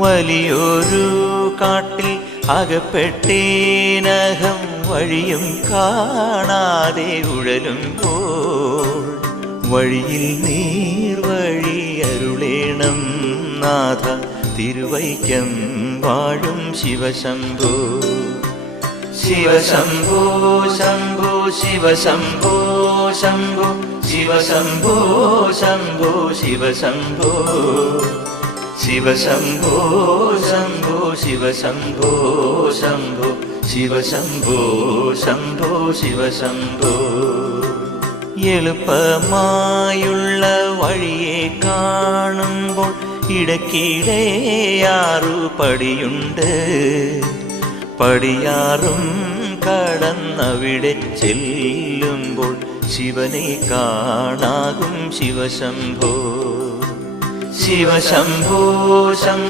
വലിയൊരു കാട്ടിൽ അകപ്പെട്ടേനകം വഴിയും കാണാതെ ഉഴലുമ്പോൾ വഴിയിൽ നീർവഴി അരുളേണം നാഥ തിരുവൈക്കം വാഴും ശിവശംഭോ. ശിവശംഭോ ശംഭോ ശിവശംഭോ ശംഭോ ശിവശംഭോ ശംഭോ ശിവശംഭോ ശിവശംഭോ ശംഭോ ശിവശംഭോ ശംഭോ ശിവശംഭോ ശംഭോ ശിവശംഭോ. എളുപ്പമായുള്ള വഴിയെ കാണുമ്പോൾ ഇടയ്ക്കിടെ 6 പടിയുണ്ട്. പടിയാറും കടന്നവിടെ ചെല്ലുമ്പോൾ ശിവനെ കാണാകും ശിവശംഭോ. ശിവശംഭോ ശംഭോ